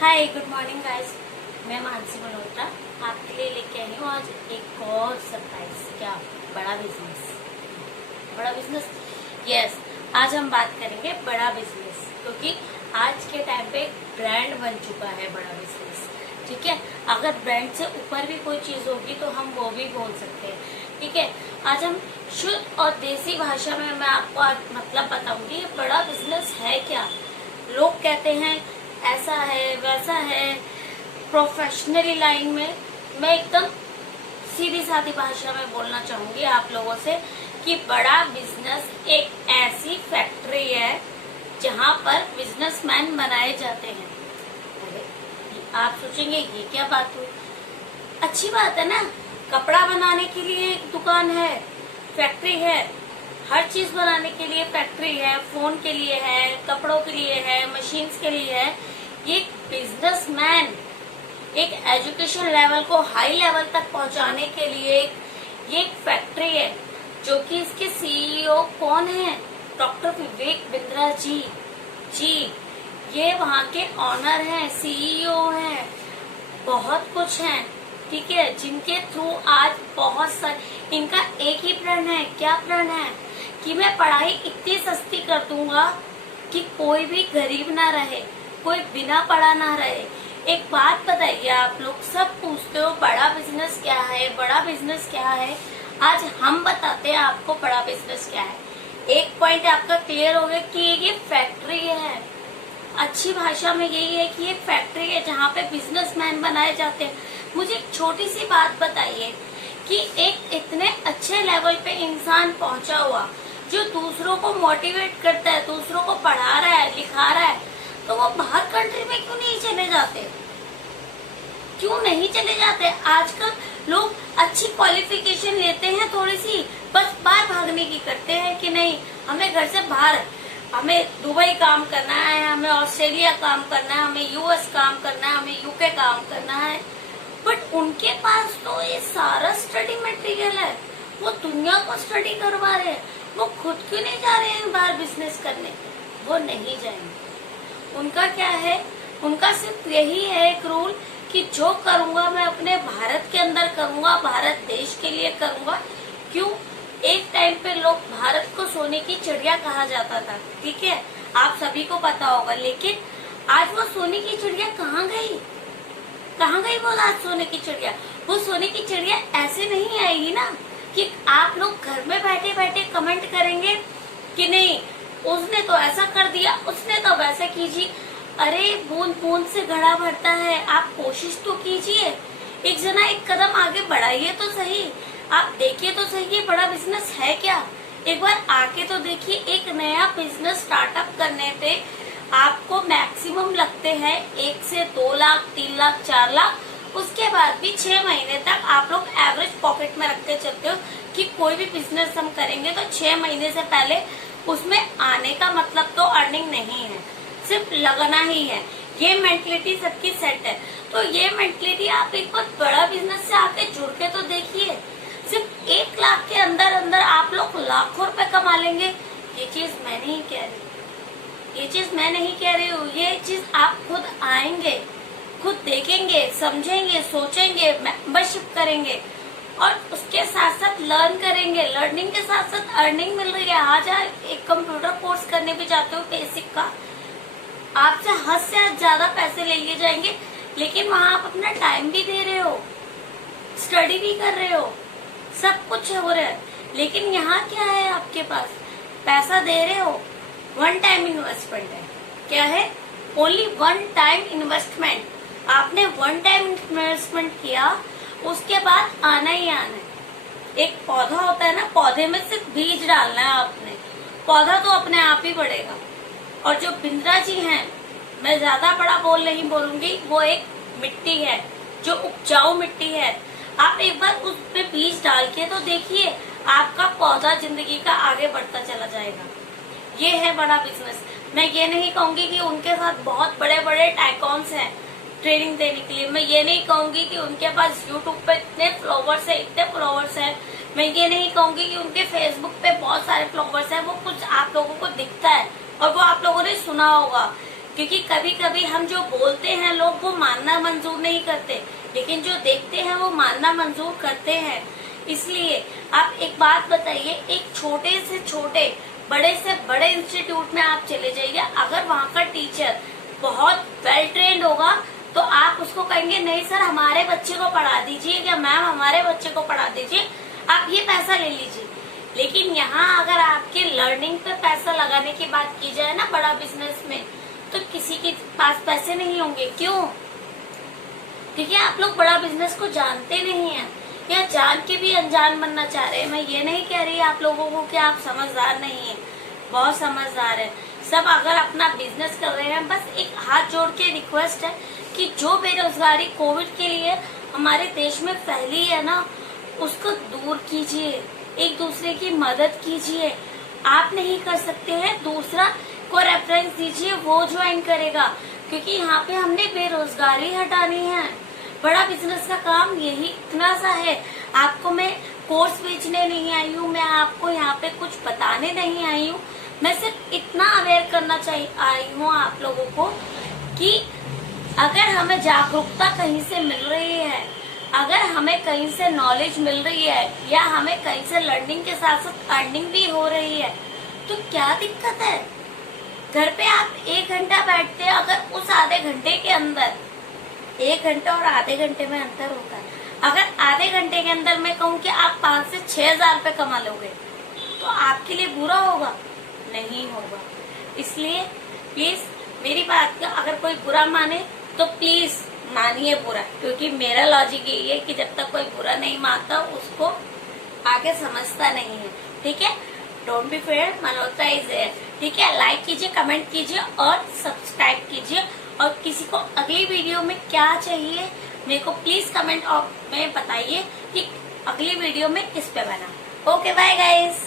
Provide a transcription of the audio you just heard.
Hi good morning guys. मैं मानसी मल्होत्रा आपके लिए लेके आई हूँ आज एक और सरप्राइज। क्या बड़ा बिजनेस यस। आज हम बात करेंगे बड़ा बिजनेस, क्योंकि आज के टाइम पे एक ब्रांड बन चुका है बड़ा बिजनेस। ठीक है, अगर ब्रांड से ऊपर भी कोई चीज होगी तो हम वो भी बोल सकते हैं। ठीक है, आज हम शुद्ध और देसी भाषा में मैं आपको आज मतलब बताऊंगी ये बड़ा बिजनेस है क्या। लोग कहते हैं ऐसा है वैसा है, प्रोफेशनली लाइन में मैं एकदम सीधी सादी भाषा में बोलना चाहूंगी आप लोगों से कि बड़ा बिजनेस एक ऐसी फैक्ट्री है जहां पर बिजनेसमैन बनाए जाते हैं। अरे आप सोचेंगे ये क्या बात हुई, अच्छी बात है ना। कपड़ा बनाने के लिए एक दुकान है, फैक्ट्री है, हर चीज बनाने के लिए फैक्ट्री है, फोन के लिए है, कपड़ों के लिए है, मशीन्स के लिए है। ये बिजनेसमैन एक एजुकेशन लेवल को हाई लेवल तक पहुंचाने के लिए ये एक फैक्ट्री है, जो कि इसके सीईओ कौन है? डॉक्टर विवेक बिंद्रा जी ये वहाँ के ऑनर हैं, सीईओ हैं, बहुत कुछ हैं। ठीक है, जिनके थ्रू आज बहुत सारे, इनका एक ही प्रण है। क्या प्रण है? कि मैं पढ़ाई इतनी सस्ती कर दूंगा कि कोई भी गरीब ना रहे, कोई बिना पढ़ा ना रहे। एक बात बताइए, आप लोग सब पूछते हो बड़ा बिजनेस क्या है, बड़ा बिजनेस क्या है। आज हम बताते हैं आपको बड़ा बिजनेस क्या है। एक पॉइंट आपका क्लियर हो गया कि ये फैक्ट्री है। अच्छी भाषा में यही है कि ये फैक्ट्री है जहाँ पे बिजनेसमैन बनाए जाते हैं। मुझे एक छोटी सी बात बताइए कि एक इतने अच्छे लेवल पे इंसान पहुंचा हुआ, जो दूसरों को मोटिवेट करता है, दूसरों को पढ़ा रहा है, लिखा रहा है, तो वो बाहर कंट्री में क्यों नहीं चले जाते? क्यों नहीं चले जाते? आजकल लोग अच्छी क्वालिफिकेशन लेते हैं थोड़ी सी, बस बाहर भागने की करते हैं कि नहीं हमें घर से बाहर, हमें दुबई काम करना है, हमें ऑस्ट्रेलिया काम करना है, हमें यूएस काम करना है, हमें यूके काम करना है। बट उनके पास तो ये सारा स्टडी मटेरियल है, वो दुनिया को स्टडी करवा रहे हैं। वो खुद क्यों नहीं जा रहे हैं बाहर बिजनेस करने? वो नहीं जाएंगे। उनका क्या है? उनका सिर्फ यही है एक रूल कि जो करूंगा मैं अपने भारत के अंदर करूंगा, भारत देश के लिए करूंगा। क्यों? एक टाइम पे लोग भारत को सोने की चिड़िया कहा जाता था, ठीक है, आप सभी को पता होगा। लेकिन आज वो सोने की चिड़िया कहाँ गई? कहाँ गई वो आज सोने की चिड़िया? वो सोने की चिड़िया ऐसे नहीं आएगी ना कि आप लोग घर में बैठे बैठे कमेंट करेंगे कि नहीं उसने तो ऐसा कर दिया, उसने तो वैसा कीजिए। अरे बूंद बूंद से घड़ा भरता है, आप कोशिश तो कीजिए, एक जना एक कदम आगे बढ़ाइए तो सही। आप देखिए तो सही कि बड़ा बिजनेस है क्या। एक बार आके तो देखिए। एक नया बिजनेस स्टार्टअप करने पे आपको मैक्सिमम लगते हैं 1 से 2 लाख, 3 लाख, 4 लाख। उसके बाद भी 6 महीने तक आप लोग एवरेज पॉकेट में रख के चलते हो कि कोई भी बिजनेस हम करेंगे तो 6 महीने से पहले उसमें आने का मतलब तो अर्निंग नहीं है, सिर्फ लगना ही है। ये मेंटलिटी सबकी सेट है। तो ये मेंटलिटी आप एक बार बड़ा बिजनेस से आके जुड़ के तो देखिए। सिर्फ 1 लाख के अंदर अंदर आप लोग लाखों रुपए कमा लेंगे। ये चीज मैं नहीं कह रही, ये चीज मैं नहीं कह रही हूँ। ये चीज आप खुद आएंगे, खुद देखेंगे, समझेंगे, सोचेंगे, मेंबरशिप करेंगे और उसके साथ साथ लर्न करेंगे। लर्निंग के साथ साथ अर्निंग मिल रही है। आज एक कंप्यूटर कोर्स करने भी जाते हो बेसिक का, आपसे हद से हद ज्यादा पैसे ले लिए जाएंगे, लेकिन वहाँ आप अपना टाइम भी दे रहे हो, स्टडी भी कर रहे हो, सब कुछ हो रहा है। लेकिन यहाँ क्या है? आपके पास पैसा दे रहे हो, वन टाइम इन्वेस्टमेंट है। क्या है? Only one time investment. आपने वन टाइम इन्वेस्टमेंट किया, उसके बाद आना ही आना है। एक पौधा होता है ना, पौधे में सिर्फ बीज डालना है आपने, पौधा तो अपने आप ही बढ़ेगा। और जो बिंद्रा जी हैं, मैं ज्यादा बड़ा नहीं बोलूंगी, वो एक मिट्टी है जो उपजाऊ मिट्टी है। आप एक बार उस पे बीज डाल के तो देखिए, आपका पौधा जिंदगी का आगे बढ़ता चला जाएगा। ये है बड़ा बिजनेस। मैं ये नहीं कहूंगी कि उनके साथ बहुत बड़े बड़े टाइकॉन्स हैं ट्रेनिंग देने के लिए। मैं ये नहीं कहूंगी कि उनके पास यूट्यूब पे इतने फॉलोवर्स है, इतने फॉलोवर्स है। मैं ये नहीं कहूंगी कि उनके फेसबुक पे बहुत सारे फॉलोवर्स हैं। वो कुछ आप लोगों को दिखता है और वो आप लोगों ने सुना होगा क्योंकि कभी कभी हम जो बोलते हैं लोग वो मानना मंजूर नहीं करते, लेकिन जो देखते हैं वो मानना मंजूर करते हैं। इसलिए आप एक बात बताइए, एक छोटे से छोटे बड़े से बड़े इंस्टीट्यूट में आप चले जाइए, अगर वहाँ का टीचर बहुत वेल ट्रेंड होगा तो आप उसको कहेंगे नहीं सर हमारे बच्चे को पढ़ा दीजिए, या मैम हमारे बच्चे को पढ़ा दीजिए, आप ये पैसा ले लीजिए। लेकिन यहाँ अगर आपके लर्निंग पे पैसा लगाने की बात की जाए ना बड़ा बिजनेस में, तो किसी के पास पैसे नहीं होंगे। क्यों? क्योंकि आप लोग बड़ा बिजनेस को जानते नहीं हैं, या जान के भी अनजान बनना चाह रहे हैं। मैं ये नहीं कह रही आप लोगों को कि आप समझदार नहीं है, बहुत समझदार है सब। अगर अपना बिजनेस कर रहे हैं, बस एक हाथ जोड़ के रिक्वेस्ट है कि जो बेरोजगारी कोविड के लिए हमारे देश में फैली है ना, उसको दूर कीजिए, एक दूसरे की मदद कीजिए। आप नहीं कर सकते हैं, दूसरा को रेफरेंस दीजिए, वो ज्वाइन करेगा। क्योंकि यहाँ पे हमने बेरोजगारी हटानी है। बड़ा बिजनेस का काम यही इतना सा है। आपको मैं कोर्स बेचने नहीं आई हूँ, मैं आपको यहाँ पे कुछ बताने नहीं आई हूँ, मैं सिर्फ इतना अवेयर करना आई हूँ आप लोगों को कि अगर हमें जागरूकता कहीं से मिल रही है, अगर हमें कहीं से नॉलेज मिल रही है, या हमें कहीं से लर्निंग के साथ साथ अर्निंग भी हो रही है, तो क्या दिक्कत है? घर पे आप 1 घंटा बैठते हैं, अगर उस आधे घंटे के अंदर, 1 घंटा और आधे घंटे में अंतर होता है, अगर आधे घंटे के अंदर मैं कहूँ कि आप 5 से 6 हजार रुपए कमा लोगे, तो आपके लिए बुरा होगा? नहीं होगा। इसलिए प्लीज मेरी बात का अगर कोई बुरा माने तो प्लीज मानिए बुरा, क्योंकि मेरा लॉजिक यही है कि जब तक कोई बुरा नहीं मानता उसको आगे समझता नहीं है। ठीक है, don't be fair, Malhotra is there. ठीक है, लाइक कीजिए, कमेंट कीजिए और सब्सक्राइब कीजिए। और किसी को अगली वीडियो में क्या चाहिए मेरे को प्लीज कमेंट में बताइए कि अगली वीडियो में किस पे बना। Okay, bye guys.